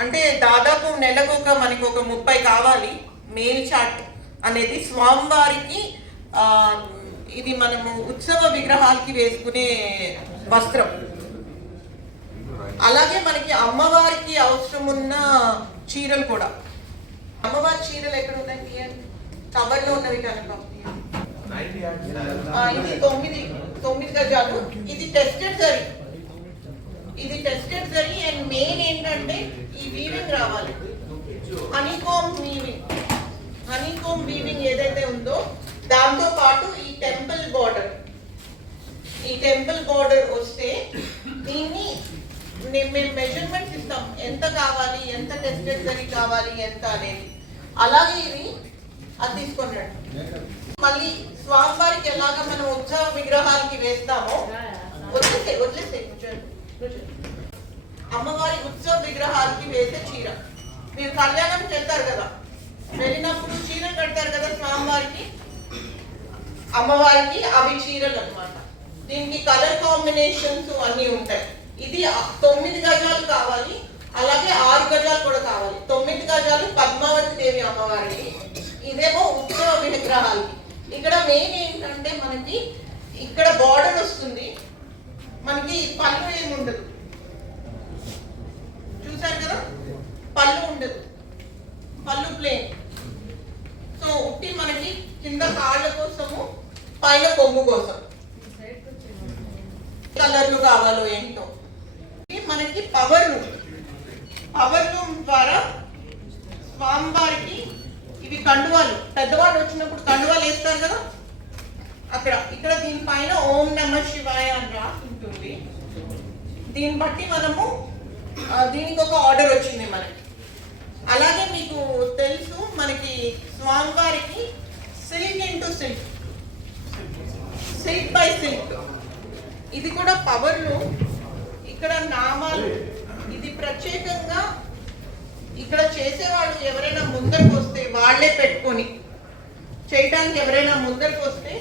అంటే దాదాపు నెలకు మనకి ఒక 30 కావాలి. మెయిల్ చాట్ అనేది స్వామివారికి ఇది మనము ఉత్సవ విగ్రహాలకి వేసుకునే వస్త్రం. అలాగే మనకి అమ్మవారికి అవసరం ఉన్న చీరలు కూడా. అమ్మవారి చీరలు ఎక్కడ ఉన్నాయి? కవర్లో ఉన్నవి కనుక. ఇది 9 గజాలు. ఇది టెస్టెడ్ జరీ. అండ్ మెయిన్ ఏంటంటే ఈ వీవింగ్ రావాలి. హనీకోమ్ వీవింగ్ ఏదైతే ఉందో దాంతో పాటు ఈ టెంపుల్ బార్డర్ వస్తే దీన్ని మేము మెజర్మెంట్స్ ఇస్తాం, ఎంత కావాలి, ఎంత టెస్టెడ్ జరీ కావాలి, ఎంత అనేది. అలాగే ఇది అది తీసుకున్నాడు. మళ్ళీ స్వామివారికి ఎలాగా మనం ఉత్సవ విగ్రహాలకి వేస్తామో వదిలేసే అమ్మవారి ఉత్సవ విగ్రహాలకి వేసే చీర. మీరు కళ్యాణంకి వెళ్తారు కదా, వెళ్ళినప్పుడు చీర కడతారు కదా స్వామివారికి, అమ్మవారికి అవి చీరలు అన్నమాట. దీనికి కలర్ కాంబినేషన్స్ అన్ని ఉంటాయి. ఇది 9 గజాలు కావాలి, అలాగే 6 గజాలు కూడా కావాలి. 9 గజాలు పద్మావతి దేవి అమ్మవారికి, ఇదేమో ఉత్సవ విగ్రహాలకి. ఇక్కడ మెయిన్ ఏంటంటే మనకి ఇక్కడ బార్డర్ వస్తుంది, మనకి పళ్ళు ఏమి ఉండదు, చూసారు కదా, పళ్ళు ఉండదు, పళ్ళు ప్లేన్. సో ఉట్టి మనకి కింద కాళ్ళ కోసము, పైన కొమ్ము కోసం కలర్లు కావాలో ఏంటో. మనకి పవర్ లూమ్ ద్వారా స్వామివారికి ఇవి కండువాలు, పెద్దవాళ్ళు వచ్చినప్పుడు కండువాలు వేస్తారు కదా, ఇక్కడ దీనిపైన ఓం నమః శివాయ అని రాసి ఉంటుంది. దీన్ని బట్టి మనము దీనికి ఒక ఆర్డర్ వచ్చింది మనకి. అలాగే మీకు తెలుసు మనకి స్వామివారికి silk into silk by silk, ఇది కూడా పవర్లు. ఇక్కడ నామాలు, ఇది ప్రత్యేకంగా ఇక్కడ చేసేవాళ్ళు ఎవరైనా ముందరకు వస్తే, వాళ్ళే పెట్టుకొని చేయడానికి ఎవరైనా ముందరకు వస్తే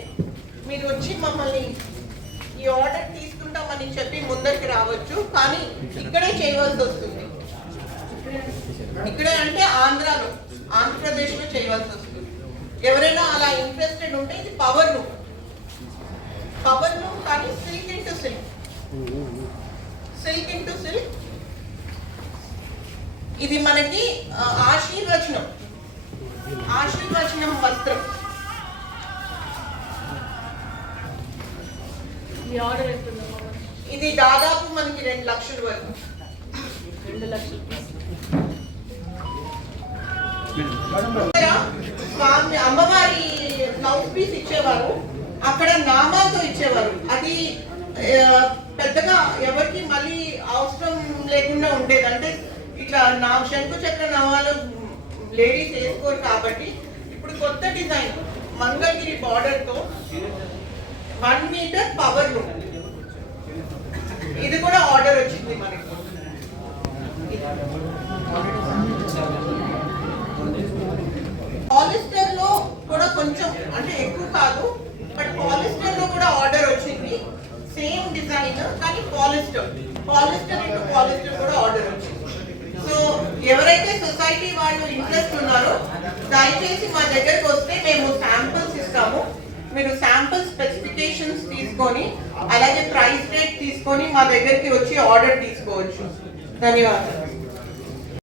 మీరు వచ్చి మమ్మల్ని ఈ ఆర్డర్ తీసుకుంటామని చెప్పి ముందరికి రావచ్చు. కానీ ఇక్కడే చేయవలసి వస్తుంది. ఇక్కడే అంటే ఆంధ్రప్రదేశ్లో చేయవలసి వస్తుంది. ఎవరైనా అలా ఇంట్రెస్టెడ్ ఉంటే ఇది పవర్ లూమ్ కానీ సిల్క్ ఇంటూ సిల్క్. ఇది మనకి ఆశీర్వచనం వస్త్రం. ఇది దాదాపు మనకి 2 లక్షల వరకు. 2 లక్షలు స్వామి అమ్మవారి మౌత్ పీస్ ఇచ్చేవారు, అక్కడ నామాలతో ఇచ్చేవారు. అది పెద్దగా ఎవరికి మళ్ళీ అవసరం లేకుండా ఉండేది. అంటే ఇట్లా శంకు చక్ర నవాలు లేడీస్ వేసుకోరు కాబట్టి ఇప్పుడు కొత్త డిజైన్ మంగళగిరి బార్డర్ తో 1 మీటర్ పవర్ లూమ్, ఇది కూడా ఆర్డర్ వచ్చింది మనకి. పాలిస్టర్ లో కూడా కొంచెం, అంటే ఎక్కువ కాదు, బట్ పాలిస్టర్ లో కూడా ఆర్డర్ వచ్చింది. సేమ్ డిజైన్ కానీ పాలిస్టర్ ఇంటూ పాలిస్టర్ కూడా ఆర్డర్ వచ్చింది. సో ఎవరైతే సొసైటీ వాళ్ళు ఇంట్రెస్ట్ ఉన్నారో దయచేసి మా దగ్గరకు వస్తే మేము శాంపిల్స్ ఇస్తాము. మీరు శాంపిల్ స్పెసిఫికేషన్స్ తీసుకొని అలాగే ప్రైస్ రేట్ తీసుకొని మా దగ్గరికి వచ్చి ఆర్డర్ తీసుకోవచ్చు. ధన్యవాదాలు.